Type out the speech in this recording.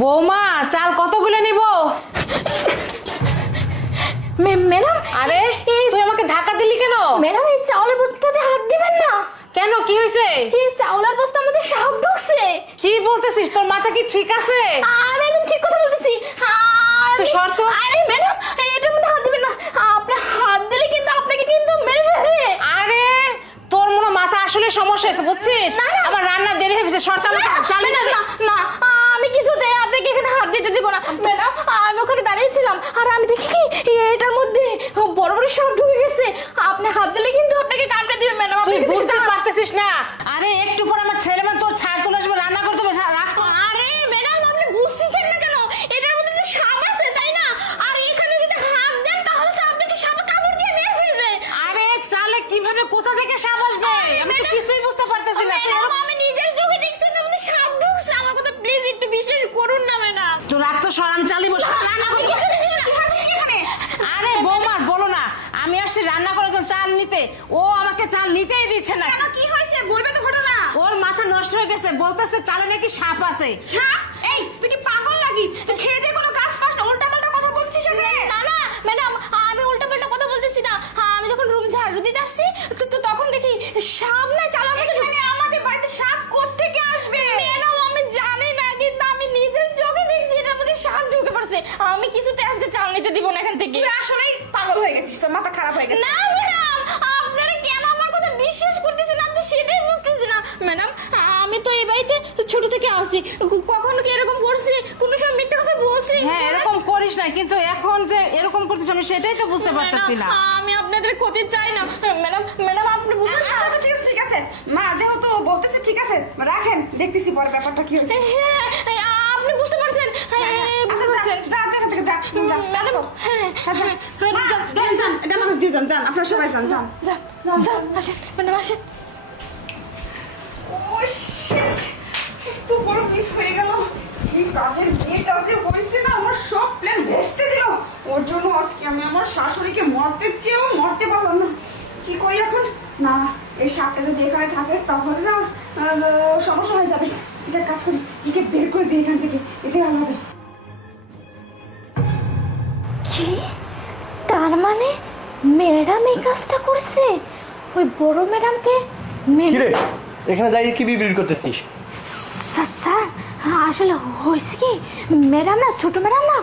বৌমা চাল কতগুলো নিব? ম্যাডাম, আরে তুই আমাকে ধাক্কা দিলি কেন? ম্যাডাম এই চাউলের বস্তাতে হাত দিবেন না। কেন, কি হয়েছে? এই চাউলের বস্তার মধ্যে সাপ ঢুকছে। কি বলতেছিস? তোর মাথা কি ঠিক আছে? আমি একদম ঠিক কথা বলতেছি। তুই সর তো। আরে ম্যাডাম এটার মধ্যে হাত দিবেন না, আপনি হাত দিলে কিন্তু আপনাকে কিন্তু মেরে ফেলবে। আরে তোর মনে হয় মাথা আসলে সমস্যা হয়েছে, বুঝছিস? না, না। আমার রান্না দেরি হয়ে গেছে, সরতা চালি না। না না, আমি কিছুতে আপনাকে এখানে হাত দিতে দিব না ম্যাডাম। আমি ওখানে দাঁড়িয়েছিলাম আর আমি দেখি কি এটার মধ্যে বড় বড় সাপ ঢুকে গেছে। আপনি হাত দিলে কিন্তু আপনাকে কামড়ে দিবে ম্যাডাম। তুই বুঝতে পারতেছিস না? আরে একটু পর আমার ছেলে মানে তোর ছাড় চলে আসবে, রান্না করতে হবে, রাখ তো। আরে ম্যাডাম আপনি বুঝতেছেন না কেন? এটার মধ্যে তো সাপ আছে তাই না? আর এখানে যদি হাত দেন তাহলে তো আপনাকে সাপ কামড় দিয়ে মেরে ফেলবে। আরে চালে কিভাবে কোথা থেকে সাপ আসবে? আমি তো কিছুই বুঝতে পারতেছি না। তুই ম্যাডাম আমি নিজের চোখে দেখছি না আমাদের সাপ ঢুকছে। আমার কথা প্লিজ একটু বিশ্বাস করুন না ম্যাডাম। তো রাখ তো, সর, আমি চালি বসে রান্না আপনি করতে। কিছু দিবেন না, এখানে। আরে বৌমা বলো না, আমি আসছি রান্না করার জন্য চাল নিতে, ও আমাকে চাল নিতেই দিচ্ছে না। কেন, কি হয়েছে বলবে তো ঘটনা। ওর মাথা নষ্ট হয়ে গেছে, বলতেছে চালে নাকি সাপ আছে। সাপ? এই তুই কি পাগল লাগি? তুই খেয়ে দিয়ে কোনো কাজ পাস না, উল্টাপাল্টা কথা বলছিস এখানে। না না ম্যাডাম, আমি উল্টাপাল্টা কথা বলতেছি না। আমি যখন রুম ঝাড়ু দিতে আসছি তো তখন দেখি সাপ না চালার মধ্যে ঢুকে। আমাদের বাড়িতে সাপ কোত্থেকে আসবে? ম্যাডাম আমি জানি না, কিন্তু আমি নিজের চোখে দেখছি এটার মধ্যে সাপ ঢুকে পড়ছে। আমি কিছুতে আজকে চাল নিতে দিব না এখান থেকে। তুই আসলেই পাগল হয়ে গেছিস, তোর মাথা খারাপ হয়ে গেছে। না ম্যাডাম, আপনারা কেন আমার কথা বিশ্বাস করতেছেন না? আমি তো সেটাই বুঝতেছি না ম্যাডাম। আমি তো এই বাড়িতে ছোট থেকে আসি, কখনো কি এরকম করছি? কোনো সময় মিথ্যে কথা বলছি? হ্যাঁ এরকম করিস না, কিন্তু এখন যে এরকম করতেছ আমি সেটাই তো বুঝতে পারতেছি না। ম্যাডাম, আমি আপনাদের ক্ষতি চাই না ম্যাডাম। ম্যাডাম আপনি বুঝতে আচ্ছা আচ্ছা, ঠিক আছে ঠিক আছে, মা যেহেতু বলতেছে ঠিক আছে রাখেন, দেখতেছি পরে ব্যাপারটা কি হয়েছে। হ্যাঁ আপনি বুঝতে পারছেন? আচ্ছা, বুঝতে পারছেন? যা এখান থেকে যা যা ম্যাডাম হ্যাঁ হ্যাঁ, যান। মা, যান, যান, যান, এটা মানুষ দিয়ে যান, যান, আপনারা সবাই যান, যান। যান যান, আসেন ম্যাডাম আসেন। ও শিট, একটু বড় মিস হয়ে গেল। এই কাজের মেয়েটা যে হয়েছে না, আমার সব প্ল্যান ভেস্তে দিল। ওর জন্য আজকে আমি আমার শাশুড়িকে মরতে চেয়েও মরতে পারলাম না। কি করি এখন? না, এই সাপটা যদি এখানে থাকে তাহলে না সমস্যা হয়ে যাবে। ঠিক আছে, কাজ করি, একে বের করে দিই এখান থেকে, এটাই ভালো হবে। কি? তার মানে ম্যাডাম এই কাজটা করছে? ওই বড় ম্যাডামকে কিরে এখানে যাই কি বিড়বিড় করতেছিস? স্যার আসলে হয়েছে কি, ম্যাডাম না, ছোট ম্যাডাম না